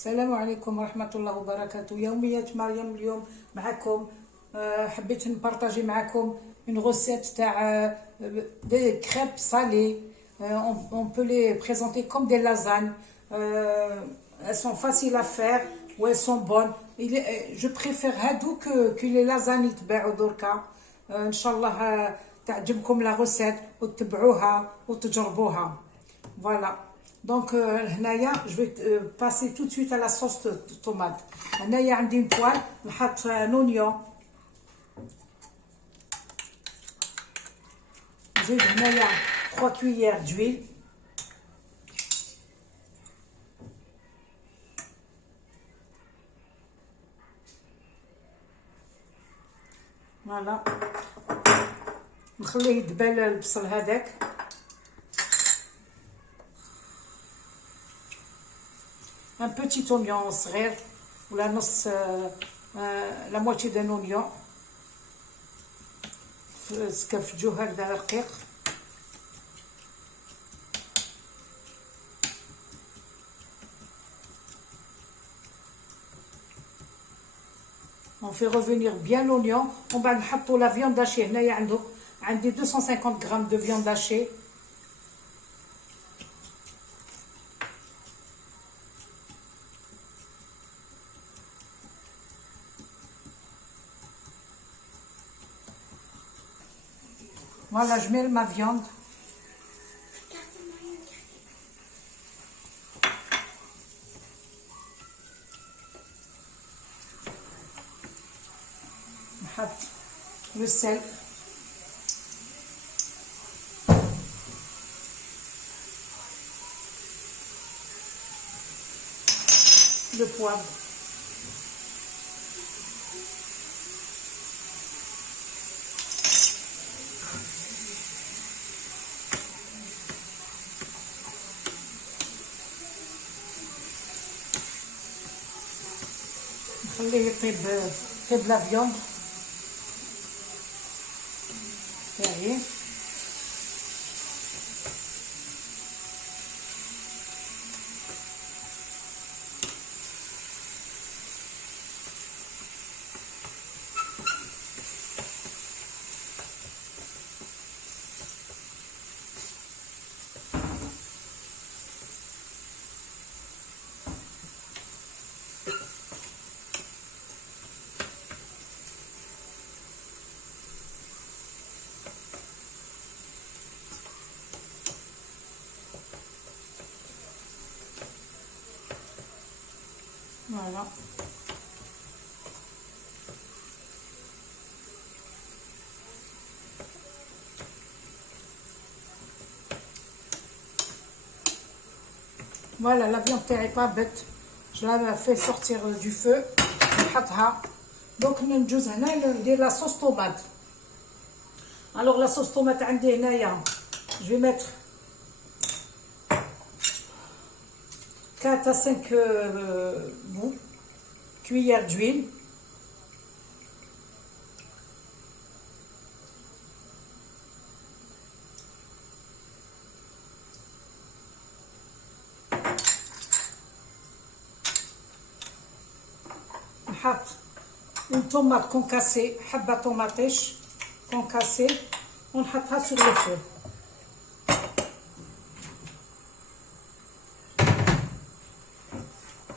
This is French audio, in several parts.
السلام عليكم ورحمة الله وبركاته. يوميات مريم اليوم معكم. حبيت نبارطاجي معكم une recette تاع des crêpes salées. On peut les présenter comme des lasagnes. Elles sont faciles à faire ou elles sont bonnes. Je préfère هادو que les lasagnes يتباعوا دركا. ان شاء الله تعجبكم la recette وتتبعوها وتجربوها. Voilà. Donc, je vais passer tout de suite à la sauce de tomate. هنايا عندي une poêle, نحط un oignon. نزيد هنايا 3 cuillères d'huile. Voilà. نخليه يدبل البصل هذاك. Un petit oignon صغير ولا نص la moitié d'un oignon سكفجوه هكذا رقيق. On fait revenir bien l'oignon. On va نحطوا la viande hachée. هنايا عندي 250 grammes de viande hachée. Voilà, je mets ma viande. نحط le sel. Le poivre. نخليه يطيب لا فيوند تاعي. Voilà. Voilà, la viande تاعي طابت. Je la fais sortir du feu. نحطها. Donc نجوز هنا ندير la sauce tomate. Alors la sauce tomate عندي هنايا. Je vais mettre 4 à 5 cuillères d'huile. نحط une tomate concassée, حبة طوماطيش concassée ونحطها sur le feu.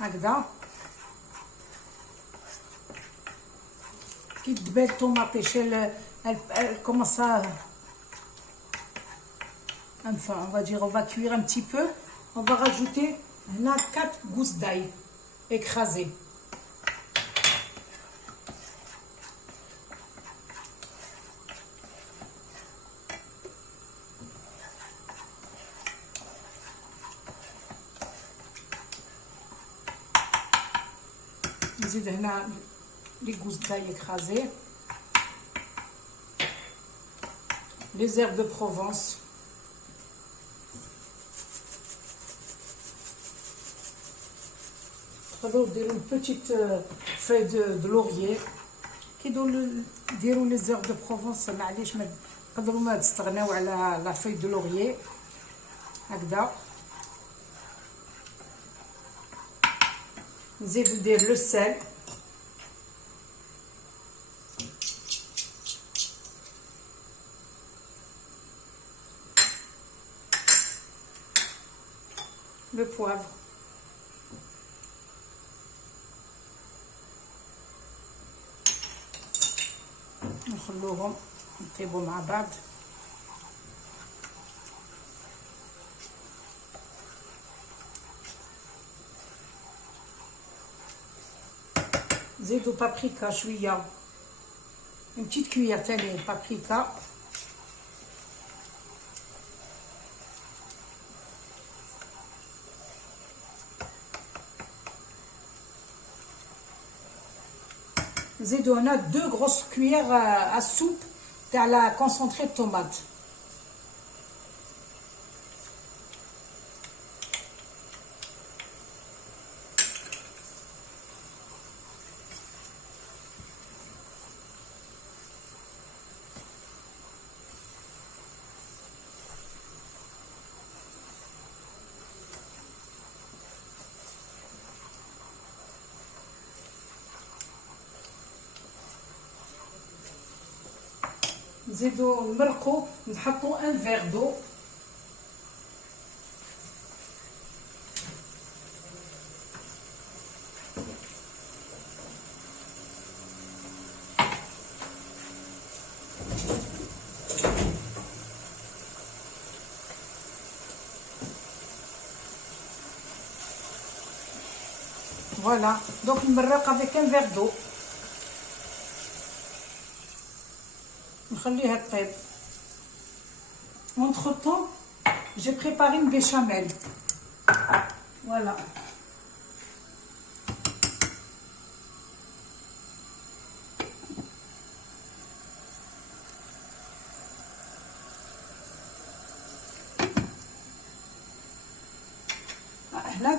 هكذا كي تدبل الطوماطيش elle commence à enfin on va dire on va cuire un petit peu. On va rajouter هنا 4 gousses d'ail écrasées. نزيد هنا les gousses d'ail écrasées, les herbes de Provence, une petite feuille de laurier. كي ديروا les herbes de Provence معليش تقدروا ما تستغناو على la feuille de laurier هكذا. نزيدو ندير لو سال، le poivre، نخلوهم يطيبوا مع بعض. نزيدو بابريكا شويه، une petite cuillère تاني بابريكا، نزيدو هنا 2 grosses cuillères à soupe تاع لا concentré de tomate. نزيدو نمرقو، نحطو ان فيغ دو. Voilà, donc نمرق avec un verre d'eau. نخليها تطيب. Entre temps, j'ai préparé une béchamel. Voilà. Là,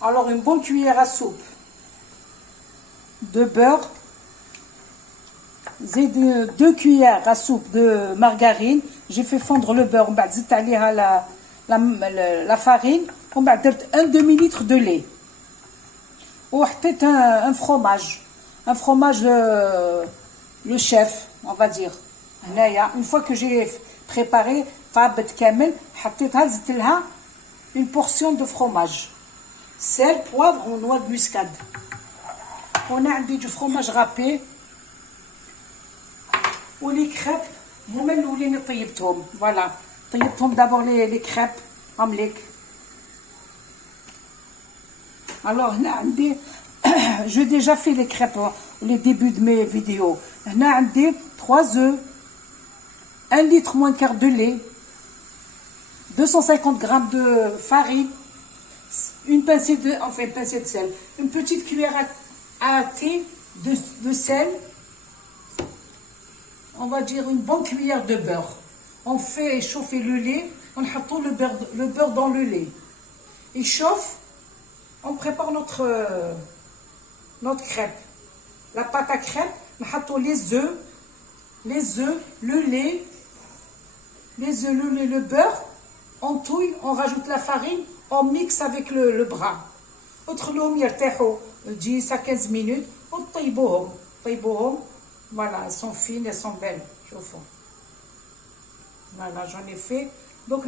alors une bonne cuillère à soupe de beurre. J'ai 2 cuillères à soupe de margarine. J'ai fait fondre le beurre. On va ajouter la farine. On va ajouter un demi-litre de lait. Ou un fromage. Un fromage, le chef, on va dire. Une fois que j'ai préparé, une portion de fromage. Sel, poivre ou noix de muscade. On a du fromage râpé. ولي كريب هما الاولين طيبتهم. فوالا طيبتهم دابور لي كريب عمليك. alors هنا عندي j'ai déjà fait les crêpes les débuts de mes vidéos. هنا عندي 3 œufs, 1 litre moins quart de lait, 250 g de farine, une pincée de sel, une petite cuillère à thé de sel. On va dire une bonne cuillère de beurre. On fait chauffer le lait, on met le beurre dans le lait. Il chauffe, on prépare notre crêpe. La pâte à crêpe, on met les œufs, le lait, le beurre, on touille, on rajoute la farine, on mixe avec le bras. وتخلوهم يرتاحوا 10 à 15 minutes وطيبوهم. Voilà, elles sont fines, elles sont belles. Voilà, j'en ai fait. Donc,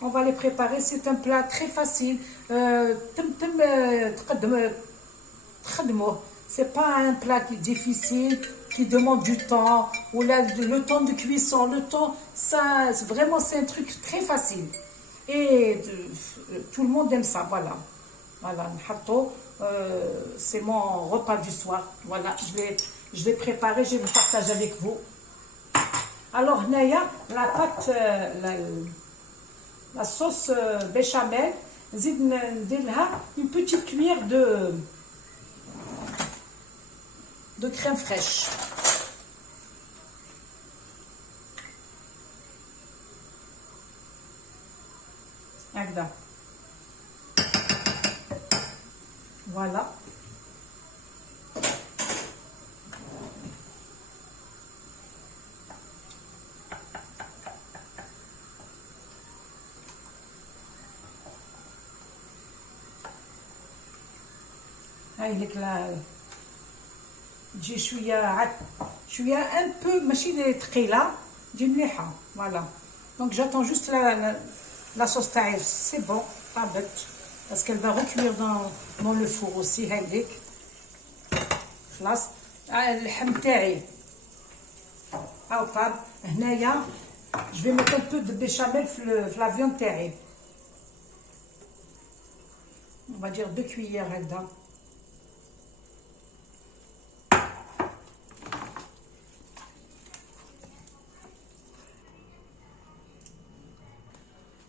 on va les préparer. C'est un plat très facile. C'est pas un plat qui est difficile, qui demande du temps, ou le temps de cuisson. Le temps, ça, vraiment, c'est un truc très facile. Et tout le monde aime ça. Voilà. Voilà, c'est mon repas du soir. Voilà, je l'ai préparé, je vais le partager avec vous. Alors, Naya, la pâte, la sauce béchamel, une petite cuillère de crème fraîche. Voilà. هاي لك لا تجي شويه ان بو ماشي ثقيله، تجي مليحه. فوالا دونك جاتون جوست لا صوص تاعي سي بون طابت باسكو elle va recuire dans le four aussi. هاي لك خلاص. اللحم تاعي هاو طاب. هنايا جو في ميت ان بو دو بيشاميل في لا فيون تاعي. on va dire 2 cuillères هكذا.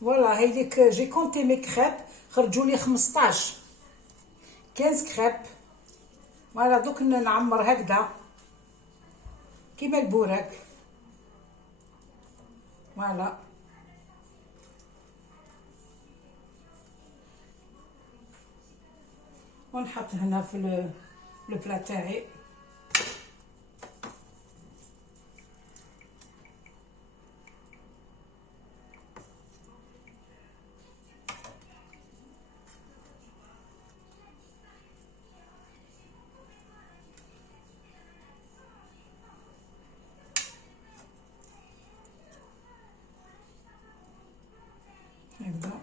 فوالا هايليك جي كونتي مي كريب، خرجوا لي 15 كريب. فوالا دوك نعمر هكذا كيما البوراك. فوالا ونحط هنا في لو بلا تاعي. هكذا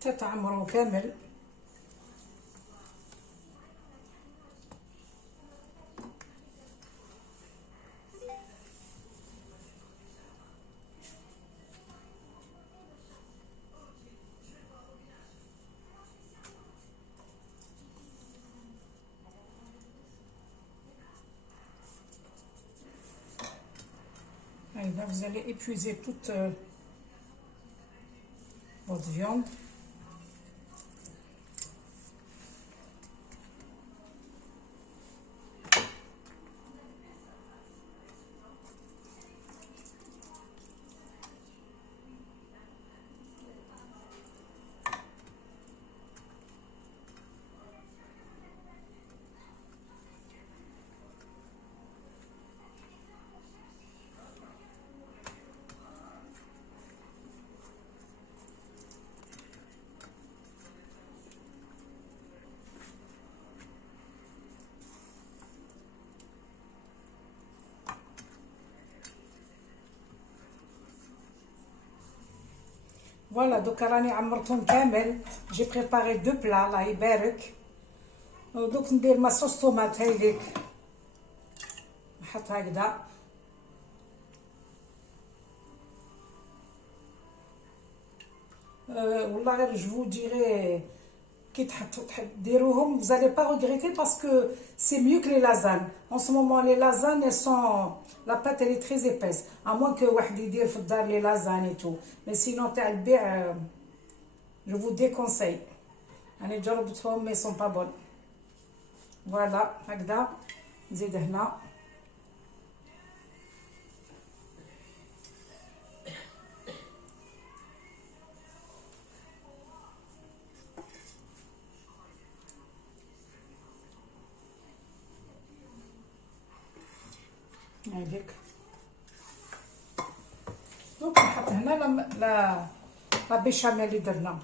حتى تعمروا كامل. Et là, vous allez épuiser toute votre viande. فوالا دوكا راني عمرتهم كامل. جي بريباري دو بلا الله يبارك. دوك ندير ما صوص طوماط. هاي ليك نحط هكذا. والله غير جو ديري كي تديروهم vous allez pas regretter parce que c'est mieux que les lasagnes. En ce moment les lasagnes elles sont la pâte elle est très épaisse à moins que واحد يدير في الدار les lasagnes et tout, mais sinon تاع البيع je vous déconseille. انا جربتهم mais sont pas bonnes. فوالا هكذا نزيد هنا هذيك. دونك نحط هنا لا بيشاميل اللي درنا.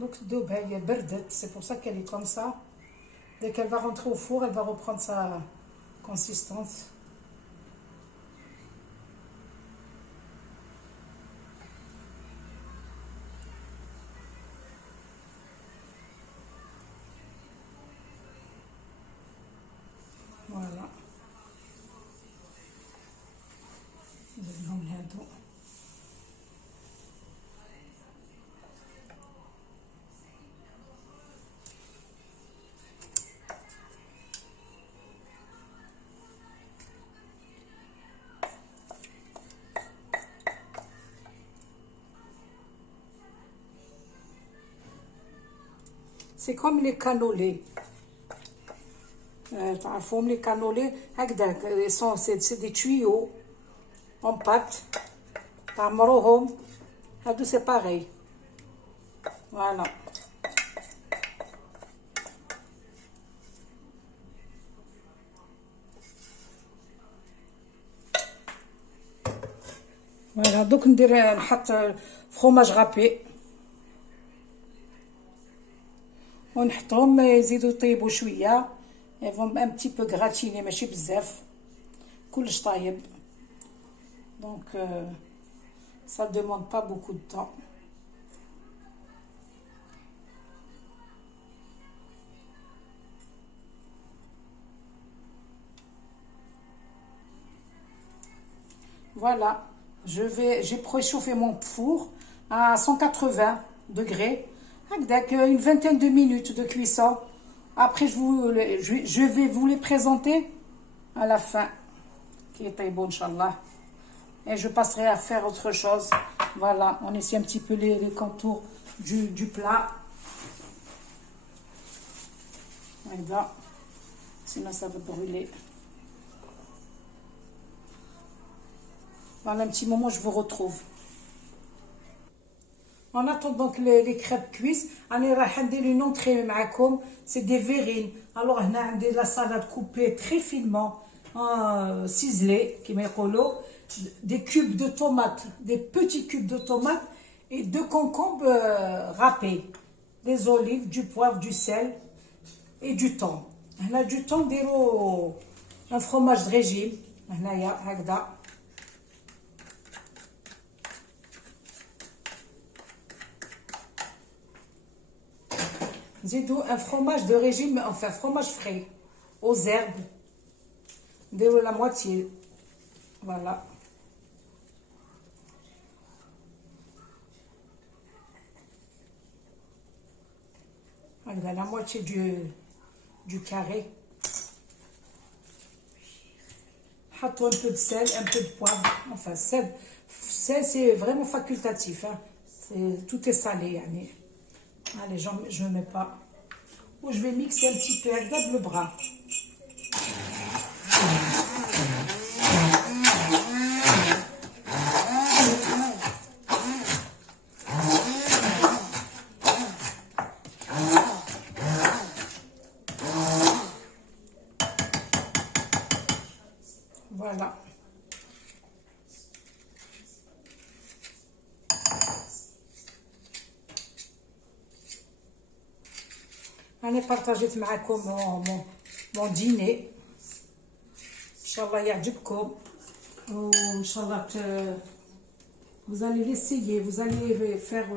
Donc تذوب. هي بردت c'est pour ça qu'elle est comme ça. Dès qu'elle va rentrer au four elle va reprendre sa consistance. Voilà. نزيدهم هادو. C'est comme les cannelés. تعرفوهم les cannelés هكذا. C'est des tuyaux en pâte. تعمروهم. هادو سي باغي. فوالا. فوالا دوك ندير نحط فخوماج غابي ونحطهم يزيدوا يطيبوا شويه. يفهم ان بتي بو غراتيني ماشي بزاف. كلش طايب. دونك ça demande pas beaucoup de temps. Voilà, j'ai préchauffé mon four à 180 degrés, avec une vingtaine de minutes de cuisson. Après, je vais vous les présenter à la fin, qui est bon, Inch'Allah. Et je passerai à faire autre chose. Voilà, on essaie un petit peu les contours du plat. Voilà, sinon ça va brûler. Dans un petit moment, je vous retrouve. En attendant que les crêpes cuisent, on va faire une entrée معكم. C'est des verrines. Alors, on a de la salade coupée très finement, ciselée, qui des cubes de tomates, des petits cubes de tomates et 2 concombres râpés, des olives, du poivre, du sel et du thon. On a du thon, un fromage de régime. On a زيدوا un fromage de régime, enfin fromage frais aux herbes. Dès la moitié. Voilà. Voilà la moitié du carré. Hâtons un peu de sel, un peu de poivre. Enfin, sel c'est vraiment facultatif. Hein. Tout est salé. Hein. Allez, je ne mets pas. Ou je vais mixer un petit peu avec le bras. Voilà. أنا بارطاجيت معكم mon dîner. Inch'Allah يعجبكم. Inch'Allah vous allez l'essayer. Vous allez faire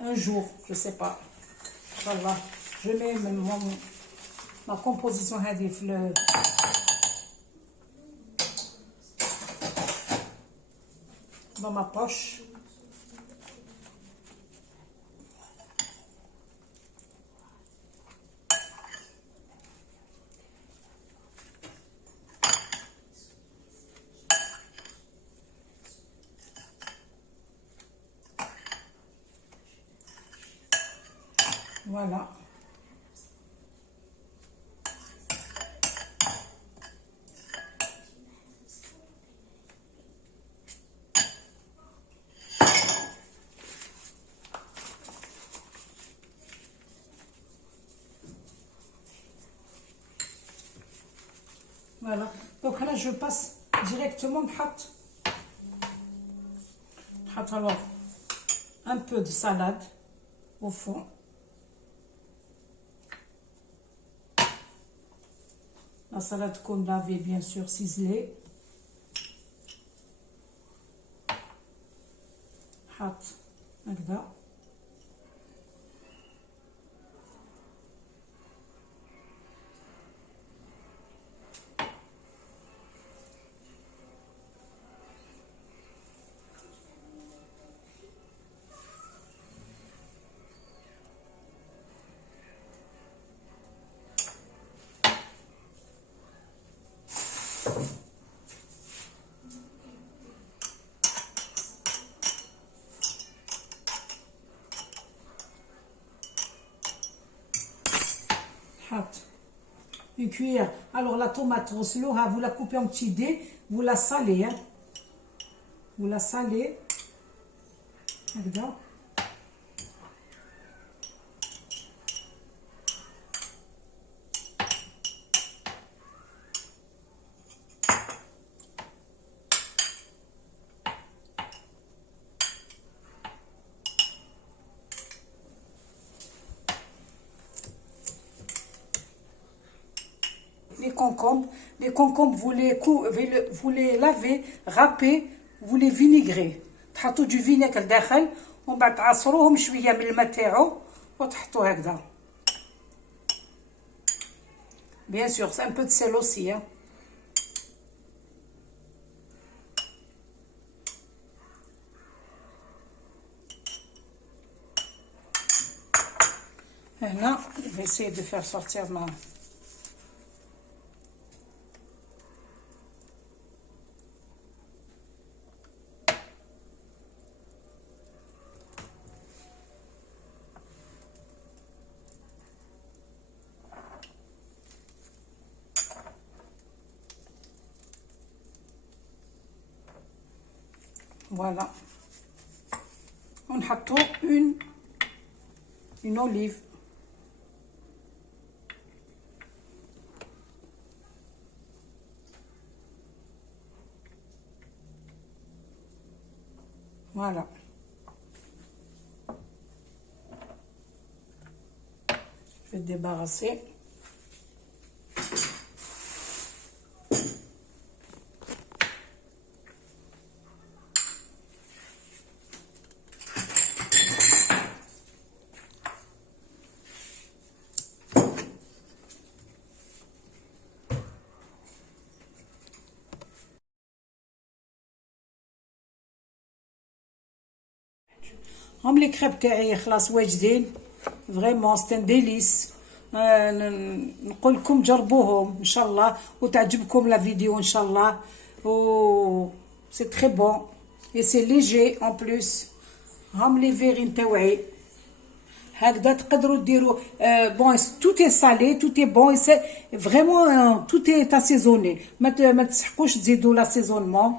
un jour, je sais pas. Inch'Allah. Je mets ma composition dans ma poche. Voilà. Voilà. Donc là, je passe directement alors un peu de salade au fond. La salade qu'on avait bien sûr ciselée. هكذا. Une cuillère. Alors la tomate, vous la coupez en petits dés, vous la salez. Hein. ولا صالي هكذا. Les concombres, vous les lavez, râpez, vous les vinaigrez. تحطوا du vinaigre داخل ومن بعد تعصروهم شويه من الماء تاعو وتحطوه هكذا. Bien sûr, c'est un peu de sel aussi, hein. هنا je vais essayer de faire sortir ma. Voilà. On a une olive. Voilà. Je vais débarrasser. هم لي كريب تاعي خلاص واجدين فريمون سي ان ديليس. نقول لكم جربوهم ان شاء الله وتعجبكم لا فيديو ان شاء الله. و سي تري بون اي سي ليجي ان بلوس. هم لي فيغين تاوعي هكذا تقدروا ديروا بون توتي سالي توتي بون فريمون توتي اسيزوني. ما تسحقوش تزيدوا لاسيزونمون.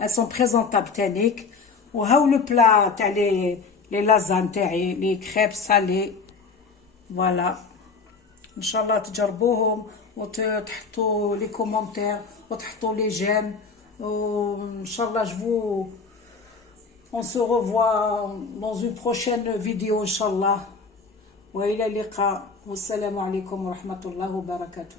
elles sont présentables تانيك. وهاو لو بلا تاع لي لازان تاعي لي كريب سالي. فوالا ان شاء الله تجربوهم وتحطوا لي كومونتير وتحطوا لي جيم. وان شاء الله جو on se revoit dans une prochaine vidéo ان شاء الله. والى اللقاء والسلام عليكم ورحمة الله وبركاته.